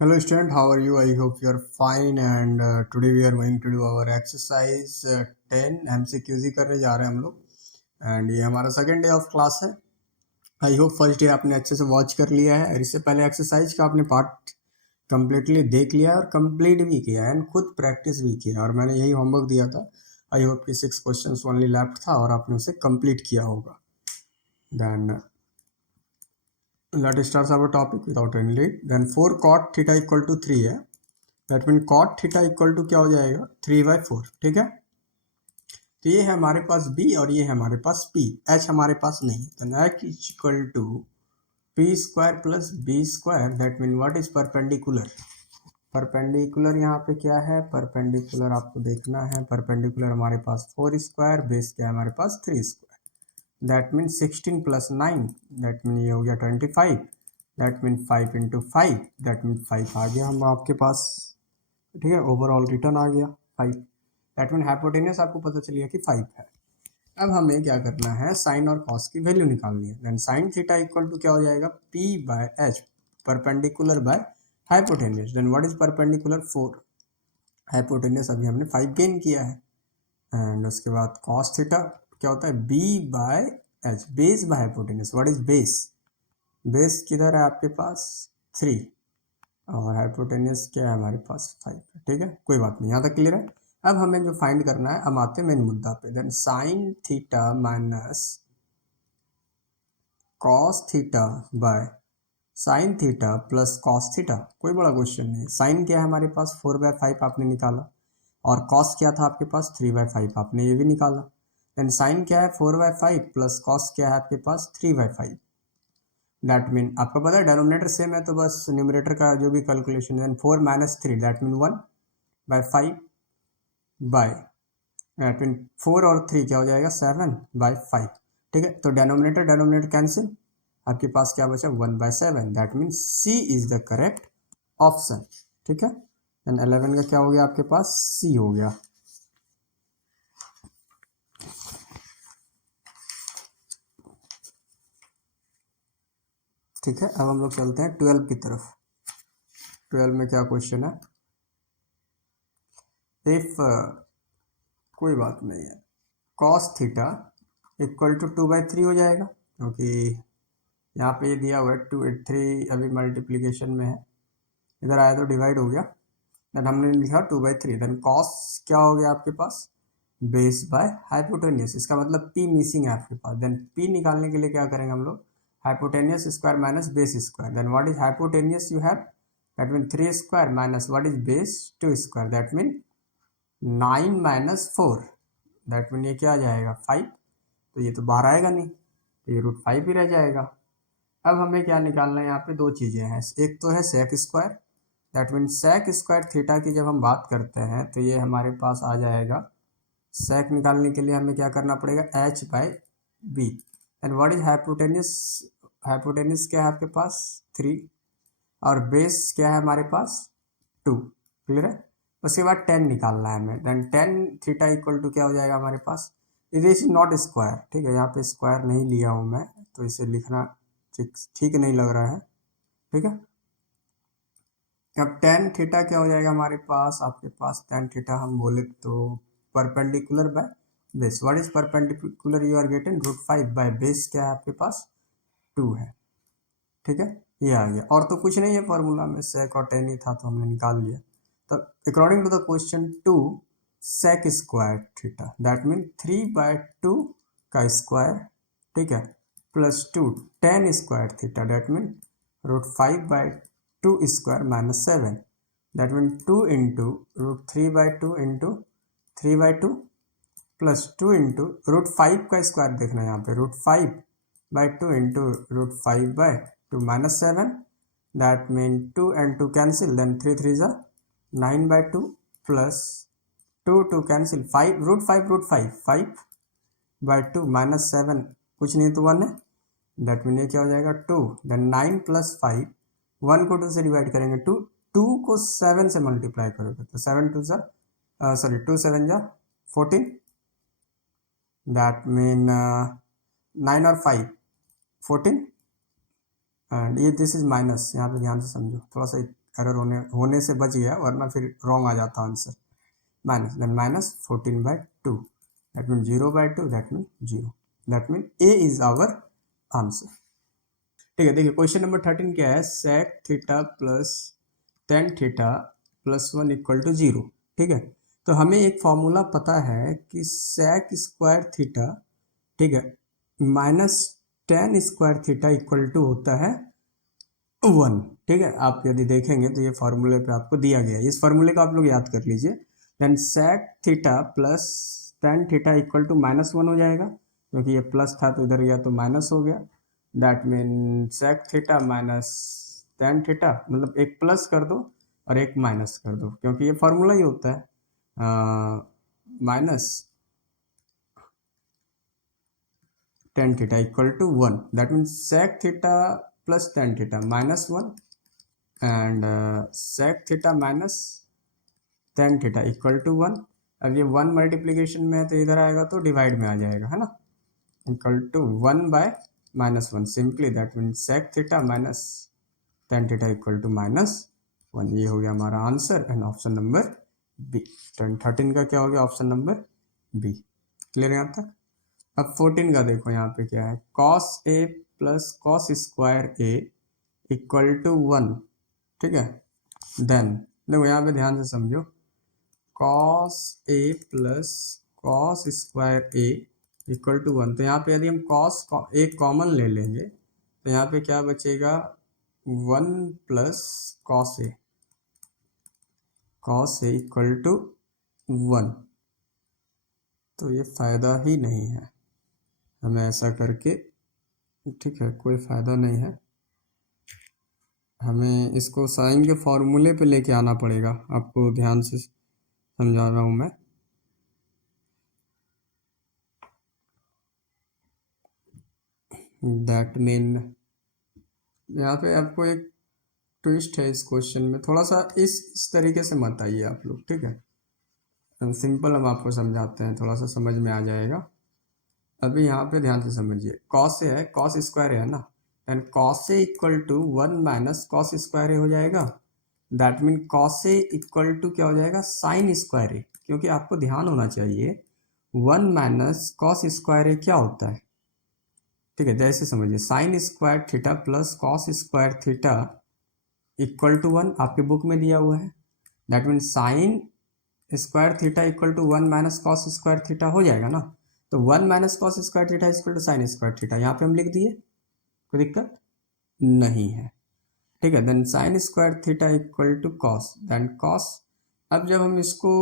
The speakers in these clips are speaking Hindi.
Hello student, how are you? I hope you are fine and today we are going to do our exercise 10 MCQZ करने जा रहे हैं हम लोग एंड ये हमारा सेकंड डे ऑफ क्लास है। आई होप फर्स्ट डे आपने अच्छे से वॉच कर लिया है और इससे पहले एक्सरसाइज का आपने पार्ट कम्प्लीटली देख लिया है और कंप्लीट भी किया है एंड खुद प्रैक्टिस भी किया है और मैंने यही होमवर्क दिया था। आई होप कि 6 क्वेश्चन ओनली लेफ्ट था और आपने उसे कंप्लीट किया होगा। Then let's start our topic without any late. Then 4 cot theta equal to 3 है, that mean cot theta equal to क्या हो जाएगा 3/4। ठीक है, तो ये है हमारे पास b और ये है हमारे पास p, h हमारे पास नहीं है। तो h is equal to p square plus b square, that mean what is perpendicular. Perpendicular यहाँ पे क्या है, परपेंडिकुलर आपको देखना है। परपेंडिकुलर हमारे पास 4 स्क्वायर, बेस क्या है हमारे पास 3 square, that mean 16 plus 9, that mean ये हो गया 25, that mean 5 into 5, that mean 5 आ गया हम आपके पास। ठीक है, ओवरऑल रिटर्न आ गया 5, दैट मीन हाइपोटेनियस आपको पता चल गया कि 5 है। अब हमें क्या करना है, साइन और कॉस की वैल्यू निकालनी है। Then sine theta equal to क्या हो जाएगा p by H, perpendicular by hypotenuse. Then what is perpendicular 4, hypotenuse अभी हमने 5 गेन किया है। एंड उसके बाद कॉस थीटा क्या होता है b by H, base by hypotenuse. What is base, base किधर है आपके पास 3 और हाइपोटेनियस क्या है हमारे पास 5। ठीक है, कोई बात नहीं, यहाँ तक क्लियर है। अब हमें जो फाइंड करना है, हम आते हैं मेन मुद्दा पे। Then sine theta minus cos theta by sine theta plus cos theta, कोई बड़ा क्वेश्चन नहीं है। साइन क्या है हमारे पास 4/5 आपने निकाला और कॉस क्या था आपके पास 3/5, आपने ये भी निकाला। देन साइन क्या है 4/5 प्लस कॉस क्या है आपके पास 3/5, दैट मीन आपको पता है डेनोमिनेटर सेम है तो बस न्यूमरेटर का जो भी calculation. Then 4 minus 3, that mean 1/5 by, that mean 4 और 3 क्या हो जाएगा 7/5। ठीक है, तो डेनोमिनेटर डेनोमिनेटर कैंसिल, आपके पास क्या बचा 1/7, that mean C is the correct option. ठीक है, देन 11 का क्या हो गया आपके पास सी हो गया। ठीक है, अब हम लोग चलते हैं 12 की तरफ। 12 में क्या क्वेश्चन है, इफ कोई बात नहीं है, कॉस थीटा इक्वल टू 2/3 हो जाएगा, क्योंकि यहाँ पे ये दिया हुआ है 2/3 अभी मल्टीप्लीकेशन में है, इधर आया तो डिवाइड हो गया। देन हमने लिखा 2/3। देन कॉस क्या हो गया आपके पास बेस बाय हाइपोटेनियस, इसका मतलब p मिसिंग है आपके पास। देन p निकालने के लिए क्या करेंगे हम लोग, hypotenuse square minus base square. Then what is hypotenuse you have, that mean 3 square minus what is base 2 square, that mean 9 minus 4, that mean ये क्या आ जाएगा 5, तो ये तो बाहर आएगा नहीं, तो ये √5 ही रह जाएगा। अब हमें क्या निकालना है, यहाँ पे दो चीज़ें हैं, एक तो है sec square, that mean sec square theta की जब हम बात करते हैं तो ये हमारे पास आ जाएगा। सेक निकालने के लिए हमें क्या करना पड़ेगा h/b। And what is hypotenuse, hypotenuse क्या है आपके पास 3 और बेस क्या है हमारे पास 2, क्लियर है। उसके बाद 10 निकालना है हमें। देन 10 थीटा इक्वल टू क्या हो जाएगा हमारे पास, इट इज नॉट स्क्वायर। ठीक है, यहाँ पे स्क्वायर नहीं लिया हूँ मैं, तो इसे लिखना ठीक नहीं लग रहा है। ठीक है, अब tan थीटा क्या हो जाएगा हमारे पास, आपके पास tan थीटा हम बोले तो perpendicular by base. What is perpendicular, you are getting √5 by base क्या है आपके पास 2 है। ठीक है, ये आ गया, और तो कुछ नहीं है फॉर्मूला में, सेक और tan ही था तो हमने निकाल लिया। तो according to the question 2 sec square theta, that mean 3/2 का स्क्वायर, ठीक है, plus 2 tan square theta, that mean √5/2 square minus 7, that mean 2 into √3/2 into 3/2 plus 2 into √5 का स्क्वायर देखना है यहाँ पे, √5/2 into √5/2 minus 7, that mean 2 and 2 cancel, then 3 3 9/2 plus 2 cancel, 5 √5 5/2 minus 7 कुछ नहीं तो 1 है, दैट मीन ये क्या हो जाएगा 2। देन 9 प्लस 5, 1 को 2 से डिवाइड करेंगे, 2 को 7 से मल्टीप्लाई करोगे तो 7 2 सॉरी 2 7 14, दैट मीन 9 और 5 14, एंड ये दिस इज माइनस, यहाँ पे ध्यान से समझो, थोड़ा सा एरर होने से बच गया, वरना फिर रॉन्ग आ जाता answer. Minus, then minus 14/2, that mean 0/2, that mean 0, that mean A is our answer. ठीक है, देखिए क्वेश्चन नंबर 13 क्या है, sec theta plus tan theta plus 1 equal to 0। ठीक है, तो हमें एक फॉर्मूला पता है कि सेक स्क्वायर थीटा, ठीक है, minus tan square theta equal to होता है 1। ठीक है, आप यदि देखेंगे तो ये फार्मूले पे आपको दिया गया है, इस फार्मूले को आप लोग याद कर लीजिए। Then sec theta plus tan theta equal to -1 हो जाएगा, क्योंकि ये प्लस था तो इधर गया तो माइनस हो गया। That mean sec theta minus tan theta, मतलब एक प्लस कर दो और एक माइनस कर दो, क्योंकि ये फार्मूला ही होता है minus tan theta equal to 1, that mean sec theta plus tan theta -1 and sec theta minus tan theta equal to 1। अब ये 1 मल्टीप्लीकेशन में है तो इधर आएगा तो डिवाइड में आ जाएगा, है ना, equal to 1/-1, simply that mean sec theta minus tan theta equal to -1। ये हो गया हमारा answer and option number B. 13 का क्या हो गया, ऑप्शन नंबर बी। क्लियर यहाँ तक। अब 14 का देखो यहाँ पे क्या है, cos A plus cos square A equal to 1। ठीक है, देन देखो यहाँ पे ध्यान से समझो, cos A plus cos square A equal to 1, तो यहाँ पे यदि हम कॉस ए कॉमन ले लेंगे तो यहाँ पे क्या बचेगा, 1 plus cos A equal to 1। तो ये फ़ायदा ही नहीं है हमें ऐसा करके, ठीक है, कोई फ़ायदा नहीं है, हमें इसको साइन के फॉर्मूले पे लेके आना पड़ेगा। आपको ध्यान से समझा रहा हूँ मैं। दैट मीन यहाँ पे आपको एक ट्विस्ट है इस क्वेश्चन में, थोड़ा सा इस तरीके से मत आइए आप लोग, ठीक है, हम सिंपल हम आपको समझाते हैं, थोड़ा सा समझ में आ जाएगा। अभी यहाँ पे ध्यान से समझिए, कॉस ए है, कॉस स्क्वायर है ना, and cos A equal to 1 minus cos square A हो जाएगा। That mean cos A equal to क्या हो जाएगा, साइन स्क्वायर ए, क्योंकि आपको ध्यान होना चाहिए 1 माइनस कॉस स्क्वायर ए क्या होता है। ठीक है, जैसे समझिए, sine square theta plus cos square theta equal to 1 आपके बुक में दिया हुआ है। That mean sine square theta equal to 1 minus cos square theta हो जाएगा ना, तो 1 minus cos square theta equal to sine square theta, यहाँ पे हम लिख दिए, कोई दिक्कत नहीं है। ठीक है, then sine square theta equal to cos, then cos. अब जब हम इसको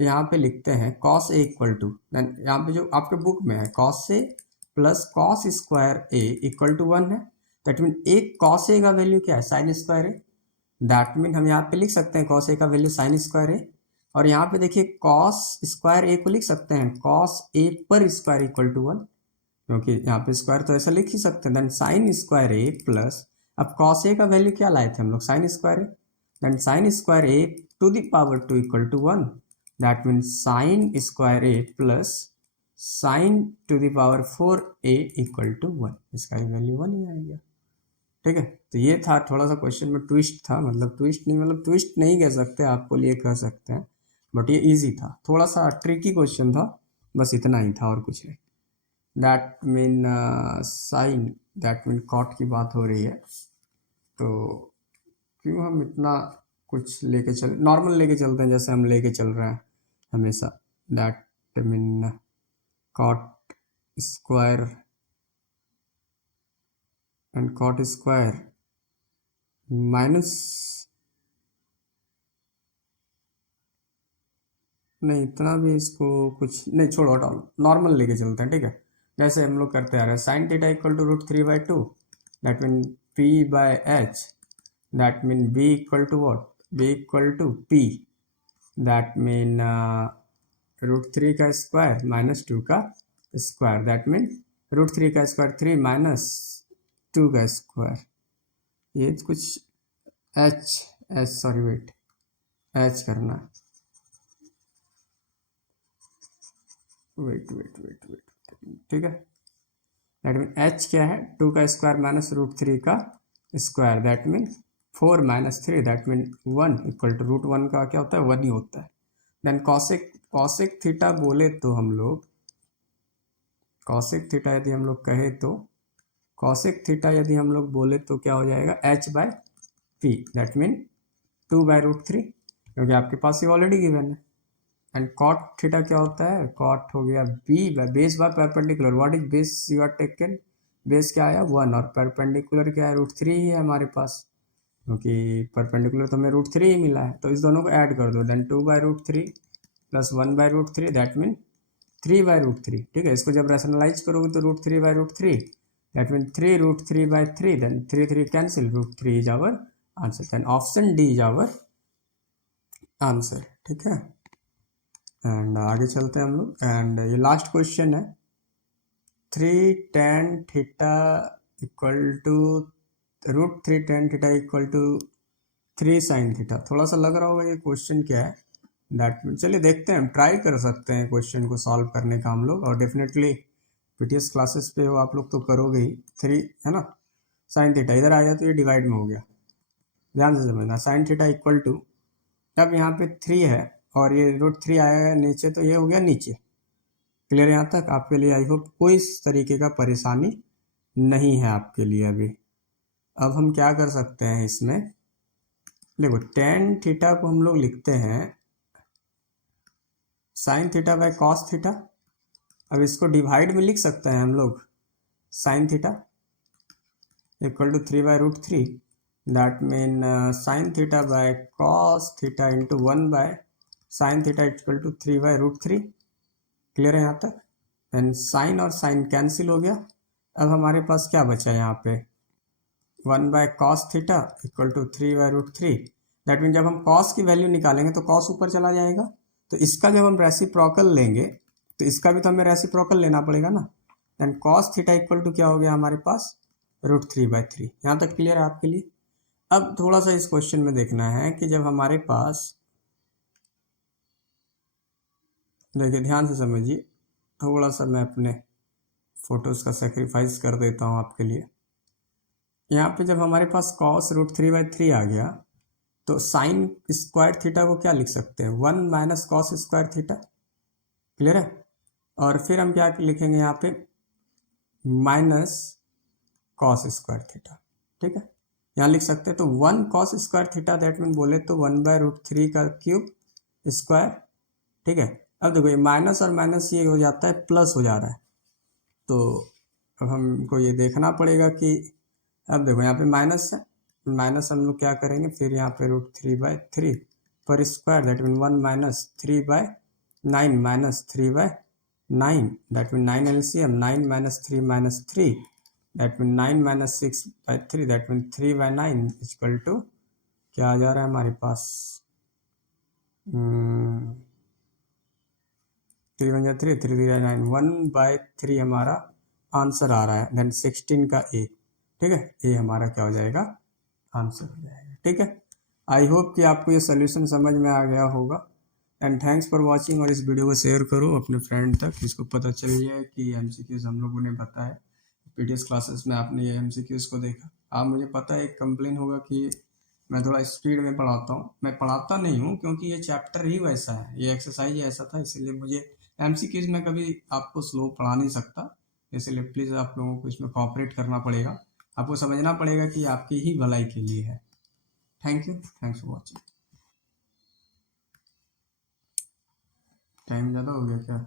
यहाँ पे लिखते हैं cos A equal to, then यहाँ पे जो आपके बुक में है cos A plus cos square A equal to 1 है। दैट मीन एक कॉस ए का वैल्यू क्या है, sine square A. That mean हम यहाँ पे लिख सकते हैं कॉस ए का वैल्यू साइन स्क्वायर ए, और यहाँ पे देखिए कॉस स्क्वायर ए को लिख सकते हैं कॉस ए पर स्क्वायर इक्वल टू 1, क्योंकि यहाँ पे स्क्वायर तो ऐसा लिख ही सकते हैं। Then sine square A plus, अब कॉस ए का वैल्यू क्या लाए थे हम लोग, sine square A, then sine square A to the power 2 equal to 1। That mean sine square A plus sine to the power 4 A equal to 1, इसका वैल्यू 1 ही आएगा। ठीक है, तो ये था थोड़ा सा क्वेश्चन में ट्विस्ट था, मतलब ट्विस्ट नहीं, मतलब ट्विस्ट नहीं कह सकते, आपको लिए कह सकते हैं, बट ये इजी था, थोड़ा सा ट्रिकी क्वेश्चन था, बस इतना ही था और कुछ नहीं। That mean sine, that mean cot की बात हो रही है, तो क्यों हम इतना कुछ लेके चल, नॉर्मल लेके चलते हैं जैसे हम लेके चल रहे हैं हमेशा। That mean cot square and cot square minus, नहीं इतना भी इसको कुछ नहीं, छोड़ो हटाओ, नॉर्मल लेके चलते हैं। ठीक है, जैसे हम लोग करते आ रहे हैं, sine theta equal to √3/2, that mean p by h, that mean b equal to what, b equal to p, that mean √3 का स्क्वायर माइनस 2 का स्क्वायर, दैट मीन √3 का स्क्वायर 3 माइनस 2 का स्क्वायर, ये कुछ h सॉरी वेट h करना, वेट, ठीक है, दैट मीन h क्या है, 2 का स्क्वायर माइनस √3 का square, that mean 4 minus 3 that mean 1 equal to root 1 का क्या होता है 1 ही होता है। देन कॉसेक थीटा बोले तो हम लोग कॉसेक थीटा यदि हम लोग कहे तो कॉसेक थीटा यदि हम लोग बोले तो क्या हो जाएगा h by P that mean 2 by root 3 क्योंकि आपके पास ये ऑलरेडी गिवन है। एंड कॉट थीटा क्या होता है कॉट हो गया b by base by perpendicular. What is base you are taken base क्या आया 1 और परपेंडिकुलर क्या है रूट 3 ही है हमारे पास क्योंकि परपेंडिकुलर तो हमें रूट 3 ही मिला है तो इस दोनों को ऐड कर दो। Then 2 by root 3 plus 1 by root 3 that mean 3 by root 3। ठीक है, इसको जब रैशनलाइज करोगे तो root 3 by root 3 that mean 3 root 3 by 3 then 3 cancel root 3 is our answer. Then option D is our answer. ठीक है, एंड आगे चलते हैं हम लोग। एंड ये लास्ट क्वेश्चन है 3 tan theta equal to root 3 tan theta equal to 3 sin theta. थोड़ा सा लग रहा होगा ये क्वेश्चन क्या है दैट मीन चलिए देखते हैं, हम ट्राई कर सकते हैं क्वेश्चन को सॉल्व करने का हम लोग। और डेफिनेटली पीटीएस क्लासेस पे हो आप लोग तो करोगे ही। 3 है ना sin थीटा इधर आया तो ये डिवाइड में हो गया, ध्यान से समझना। sin थीटा इक्वल टू अब यहाँ पे 3 है और ये रूट 3 आया है नीचे तो ये हो गया नीचे। क्लियर यहाँ तक आपके लिए? आई होप कोई इस तरीके का परेशानी नहीं है आपके लिए अभी। अब हम क्या कर सकते हैं इसमें, देखो tan थीटा को हम लोग लिखते हैं sin theta by cos theta. अब इसको डिवाइड में लिख सकते हैं हम लोग sin theta equal to 3 by root 3 that mean sin theta by cos theta into 1 by sin theta equal to 3 by root 3। Clear है यहाँ तक? एंड साइन और साइन कैंसिल हो गया। अब हमारे पास क्या बचा यहाँ पे 1 by cos theta equal to 3 by root 3 that mean जब हम कॉस की वैल्यू निकालेंगे तो कॉस ऊपर चला जाएगा, तो इसका जब हम रेसिप्रोकल लेंगे तो इसका भी तो हमें रेसिप्रोकल लेना पड़ेगा ना। Then cos theta equal to क्या हो गया हमारे पास रूट 3 बाय 3। यहाँ तक क्लियर है आपके लिए? अब थोड़ा सा इस क्वेश्चन में देखना है कि जब हमारे पास, देखिए ध्यान से समझिए, थोड़ा सा मैं अपने फोटोज़ का सेक्रीफाइस कर देता हूँ आपके लिए। यहाँ पे जब हमारे पास कॉस रूट 3 बाई 3 आ गया तो साइन स्क्वायर थीटा को क्या लिख सकते हैं 1 minus cos square theta. Clear है? और फिर हम क्या लिखेंगे यहाँ पे माइनस कॉस स्क्वायर थीटा। ठीक है, यहाँ लिख सकते हैं तो 1 cos square theta that mean बोले तो 1 बाय रूट 3 का क्यूब स्क्वायर। ठीक है, अब देखो ये माइनस और माइनस ये हो जाता है प्लस हो जा रहा है, तो अब हमको ये देखना पड़ेगा कि अब देखो यहाँ पे माइनस है, माइनस हम लोग क्या करेंगे फिर यहाँ पे रूट 3 बाय 3 पर square that mean 1 minus 3 by 9 minus 3 by 9 that mean 9 LCM 9 minus 3 minus 3 that mean 9 minus 6 by 3 that mean 3 by 9 equal to क्या आ जा रहा है हमारे पास 3 वन 3 3 3 9 1 बाय 3 हमारा आंसर आ रहा है। देन 16 का ए। ठीक है, ये हमारा क्या हो जाएगा आंसर हो जाएगा। ठीक है, आई होप कि आपको ये सोल्यूशन समझ में आ गया होगा। And thanks for watching. और इस वीडियो को शेयर करो अपने फ्रेंड तक, जिसको पता चल जाए कि एमसीक्यूज हम लोगों ने बताया पीडीएस क्लासेस में आपने ये एमसीक्यूज को देखा। आप मुझे पता है एक कंप्लेन होगा कि मैं थोड़ा स्पीड में पढ़ाता हूँ, मैं पढ़ाता नहीं हूँ क्योंकि ये चैप्टर ही वैसा है, ये एक्सरसाइज ऐसा था, इसलिए मुझे एमसीक्यूज में कभी आपको स्लो पढ़ा नहीं सकता, इसलिए प्लीज़ आप लोगों को इसमें कोऑपरेट करना पड़ेगा, आपको समझना पड़ेगा कि आपकी ही भलाई के लिए है। Thank you, thanks for watching. Time ज़्यादा हो गया क्या?